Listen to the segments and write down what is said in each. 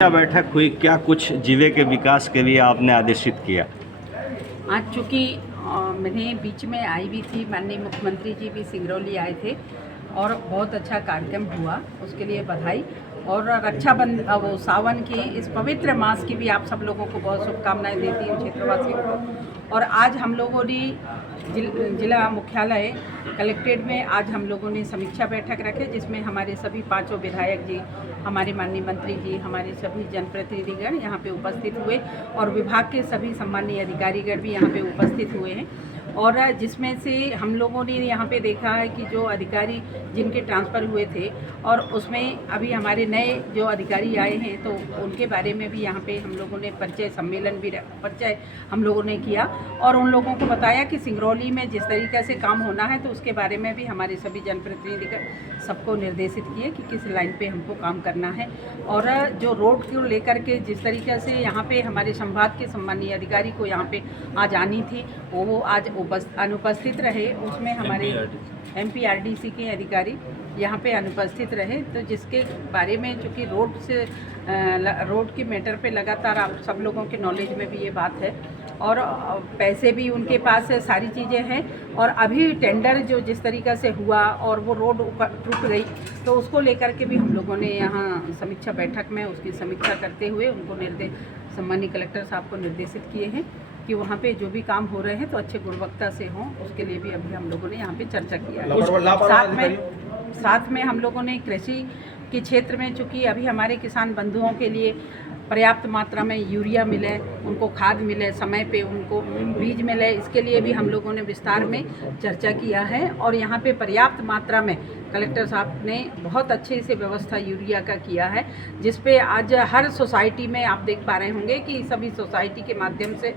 क्या बैठक हुई, क्या कुछ जिले के विकास के लिए आपने आदेशित किया? आज चूँकि मैंने बीच में आई भी थी, माननीय मुख्यमंत्री जी भी सिंगरौली आए थे और बहुत अच्छा कार्यक्रम हुआ, उसके लिए बधाई। और रक्षाबंधन वो सावन की इस पवित्र मास की भी आप सब लोगों को बहुत शुभकामनाएं देती हूँ, क्षेत्रवासियों को। और आज हम लोगों ने जिला मुख्यालय कलेक्ट्रेट में आज हम लोगों ने समीक्षा बैठक रखे, जिसमें हमारे सभी पांचों विधायक जी, हमारे माननीय मंत्री जी, हमारे सभी जनप्रतिनिधिगण यहाँ पे उपस्थित हुए और विभाग के सभी सम्मानीय अधिकारीगण भी यहाँ पे उपस्थित हुए हैं। और जिसमें से हम लोगों ने यहाँ पे देखा है कि जो अधिकारी जिनके ट्रांसफ़र हुए थे और उसमें अभी हमारे नए जो अधिकारी आए हैं, तो उनके बारे में भी यहाँ पे हम लोगों ने परिचय हम लोगों ने किया और उन लोगों को बताया कि सिंगरौली में जिस तरीके से काम होना है, तो उसके बारे में भी हमारे सभी जनप्रतिनिधि सबको निर्देशित किए कि किस लाइन पे हमको काम करना है। और जो रोड को लेकर के जिस तरीके से यहाँ पे हमारे संभाग के सम्मानीय अधिकारी को यहाँ पे आज आनी थी, वो आज अनुपस्थित रहे। उसमें हमारे MPRDC के अधिकारी यहाँ पे अनुपस्थित रहे, तो जिसके बारे में चूँकि रोड के मैटर पे लगातार आप सब लोगों के नॉलेज में भी ये बात है और पैसे भी उनके पास है, सारी चीज़ें हैं। और अभी टेंडर जो जिस तरीक़ा से हुआ और वो रोड टूट गई, तो उसको लेकर के भी हम लोगों ने यहाँ समीक्षा बैठक में उसकी समीक्षा करते हुए उनको सम्मानीय कलेक्टर साहब को निर्देशित किए हैं कि वहाँ पे जो भी काम हो रहे हैं तो अच्छे गुणवत्ता से हों। उसके लिए भी अभी हम लोगों ने यहाँ पे चर्चा किया है। साथ में हम लोगों ने कृषि के क्षेत्र में, चूँकि अभी हमारे किसान बंधुओं के लिए पर्याप्त मात्रा में यूरिया मिले, उनको खाद मिले, समय पे उनको बीज मिले, इसके लिए भी हम लोगों ने विस्तार में चर्चा किया है। और यहाँ पे पर्याप्त मात्रा में कलेक्टर साहब ने बहुत अच्छे से व्यवस्था यूरिया का किया है, जिस पे आज हर सोसाइटी में आप देख पा रहे होंगे कि सभी सोसाइटी के माध्यम से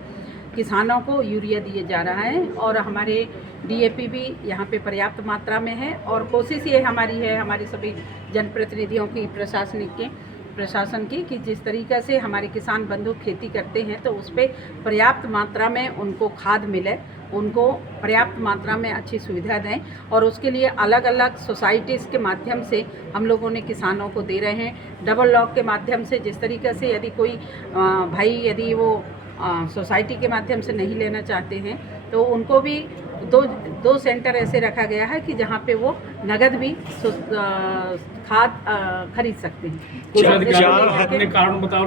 किसानों को यूरिया दिए जा रहा है। और हमारे DAP भी यहाँ पे पर्याप्त मात्रा में है। और कोशिश ये हमारी है, हमारे सभी जनप्रतिनिधियों की, प्रशासन की, कि जिस तरीक़े से हमारे किसान बंधु खेती करते हैं तो उस पर पर्याप्त मात्रा में उनको खाद मिले, उनको पर्याप्त मात्रा में अच्छी सुविधा दें। और उसके लिए अलग अलग सोसाइटीज़ के माध्यम से हम लोगों ने किसानों को दे रहे हैं। डबल लॉक के माध्यम से जिस तरीक़े से यदि कोई भाई यदि वो सोसाइटी के माध्यम से नहीं लेना चाहते हैं, तो उनको भी दो सेंटर ऐसे रखा गया है कि जहाँ पे वो नगद भी खाद खरीद सकते हैं।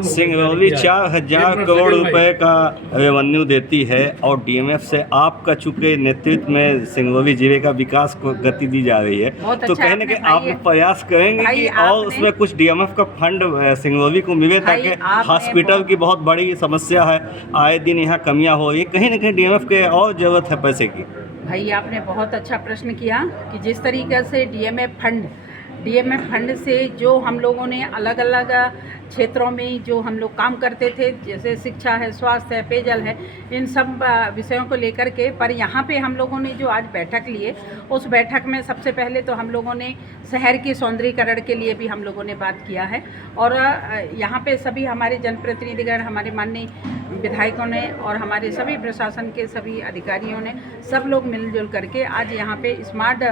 सिंगरौली 4,000 करोड़ रुपए का रेवेन्यू देती है और DMF से आपका चूँकि नेतृत्व में सिंगरौली जिले का विकास को गति दी जा रही है, तो कहीं ना कहीं आप प्रयास करेंगे कि और उसमें कुछ DMF का फंड सिंगरौली को मिले, ताकि हॉस्पिटल की बहुत बड़ी समस्या है, आए दिन यहाँ कमियाँ हो रही है, कहीं ना कहीं DMF के और ज़रूरत है पैसे की। भाई आपने बहुत अच्छा प्रश्न किया कि जिस तरीके से DMF फंड से जो हम लोगों ने अलग अलग क्षेत्रों में जो हम लोग काम करते थे, जैसे शिक्षा है, स्वास्थ्य है, पेयजल है, इन सब विषयों को लेकर के, पर यहाँ पे हम लोगों ने जो आज बैठक लिए, उस बैठक में सबसे पहले तो हम लोगों ने शहर के सौंदर्यीकरण के लिए भी हम लोगों ने बात किया है। और यहाँ पे सभी हमारे जनप्रतिनिधिगण, हमारे माननीय विधायकों ने और हमारे सभी प्रशासन के सभी अधिकारियों ने, सब लोग मिलजुल करके आज यहाँ पे स्मार्ट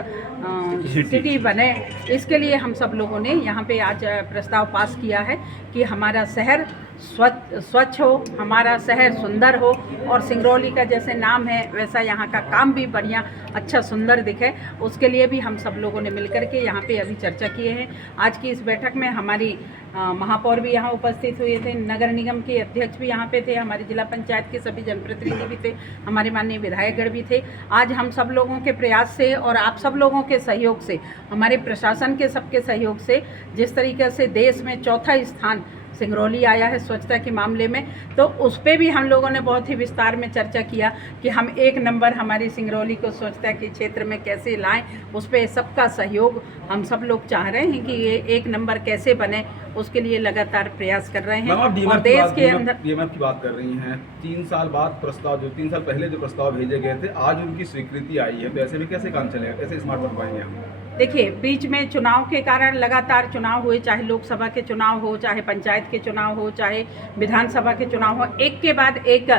सिटी बने, इसके लिए हम सब लोगों ने यहाँ पे आज प्रस्ताव पास किया है कि हमारा शहर स्वच्छ हो, हमारा शहर सुंदर हो और सिंगरौली का जैसे नाम है वैसा यहाँ का काम भी बढ़िया अच्छा सुंदर दिखे। उसके लिए भी हम सब लोगों ने मिलकर के यहाँ पे अभी चर्चा किए हैं। आज की इस बैठक में हमारी महापौर भी यहाँ उपस्थित हुए थे, नगर निगम के अध्यक्ष भी यहाँ पे थे, हमारी जिला पंचायत के सभी जनप्रतिनिधि भी थे, हमारे माननीय विधायकगण भी थे। आज हम सब लोगों के प्रयास से और आप सब लोगों के सहयोग से, हमारे प्रशासन के सबके सहयोग से, जिस तरीके से देश में चौथा स्थान सिंगरौली आया है स्वच्छता के मामले में, तो उस पर भी हम लोगों ने बहुत ही विस्तार में चर्चा किया कि हम 1 नंबर हमारी सिंगरौली को स्वच्छता के क्षेत्र में कैसे लाएं। उस पर सबका सहयोग हम सब लोग चाह रहे हैं कि ये 1 नंबर कैसे बने, उसके लिए लगातार प्रयास कर रहे हैं। और देश के अंदर DMF की बात कर रही हैं, 3 साल बाद प्रस्ताव, जो 3 साल पहले जो प्रस्ताव भेजे गए थे, आज उनकी स्वीकृति आई है, तो ऐसे में कैसे काम चलेगा, कैसे स्मार्ट बन पाएंगे हम? देखिए, बीच में चुनाव के कारण लगातार चुनाव हुए, चाहे लोकसभा के चुनाव हो, चाहे पंचायत के चुनाव हो, चाहे विधानसभा के चुनाव हो, एक के बाद एक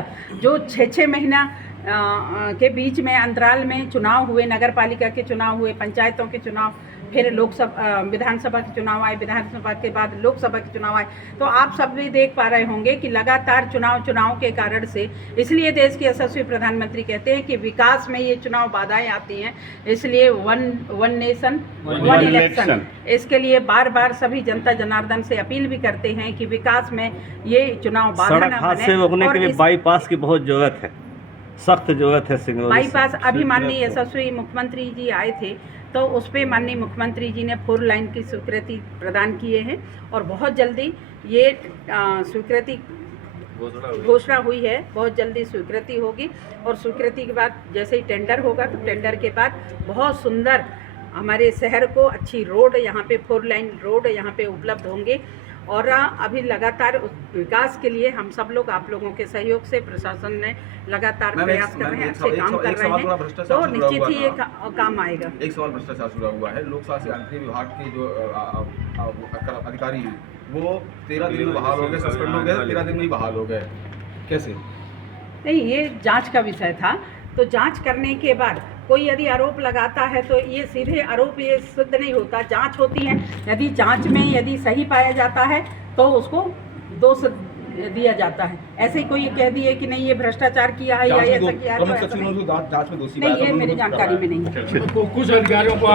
जो 6-6 महीना के बीच में अंतराल में चुनाव हुए, नगर पालिका के चुनाव हुए, पंचायतों के चुनाव फिर लोकसभा विधानसभा के चुनाव आए, विधानसभा के बाद लोकसभा के चुनाव आए। तो आप सब भी देख पा रहे होंगे कि लगातार चुनाव के कारण से, इसलिए देश के यशस्वी प्रधानमंत्री कहते हैं कि विकास में ये चुनाव बाधाएं आती हैं, इसलिए वन नेशन वन इलेक्शन, इसके लिए बार बार सभी जनता जनार्दन से अपील भी करते हैं कि विकास में ये चुनाव बाधा सड़क न हादसे बने। रोकने और के लिए इस बाईपास की बहुत जरूरत है, सख्त जरूरत है सिंगरौली से। बाईपास अभी माननीय यशस्वी मुख्यमंत्री जी आए थे तो उस पर माननीय मुख्यमंत्री जी ने 4 लाइन की स्वीकृति प्रदान किए हैं और बहुत जल्दी ये स्वीकृति घोषणा हुई है, बहुत जल्दी स्वीकृति होगी। और स्वीकृति के बाद जैसे ही टेंडर होगा तो टेंडर के बाद बहुत सुंदर हमारे शहर को अच्छी रोड, यहाँ पे 4 लाइन रोड यहाँ पे उपलब्ध होंगे। और अभी लगातार विकास के लिए हम सब लोग, आप लोगों के सहयोग से प्रशासन ने लगातार प्रयास कर रहे हैं, अच्छे काम कर रहे हैं, तो निश्चित ही ये काम आएगा। एक सवाल भ्रष्टाचार जुड़ा हुआ है। लोक स्वास्थ्य यांत्रिकी विभाग के जो अधिकारी हैं वो 13 दिन में बहाल हो गए, सस्पेंड हो गए, 13 दिन में ही बहाल हो गए, कैसे? नहीं, ये जांच का विषय था, तो जांच करने के बाद कोई यदि आरोप लगाता है तो ये सीधे आरोप ये सिद्ध नहीं होता, जांच होती है। यदि जांच में यदि सही पाया जाता है तो उसको दोष दिया जाता है। ऐसे ही कोई कह दिए कि नहीं ये भ्रष्टाचार किया है या ऐसा किया है, तो ऐसा नहीं। जांच में दोषी नहीं, ये मेरी जानकारी में नहीं है। कुछ अधिकारियों को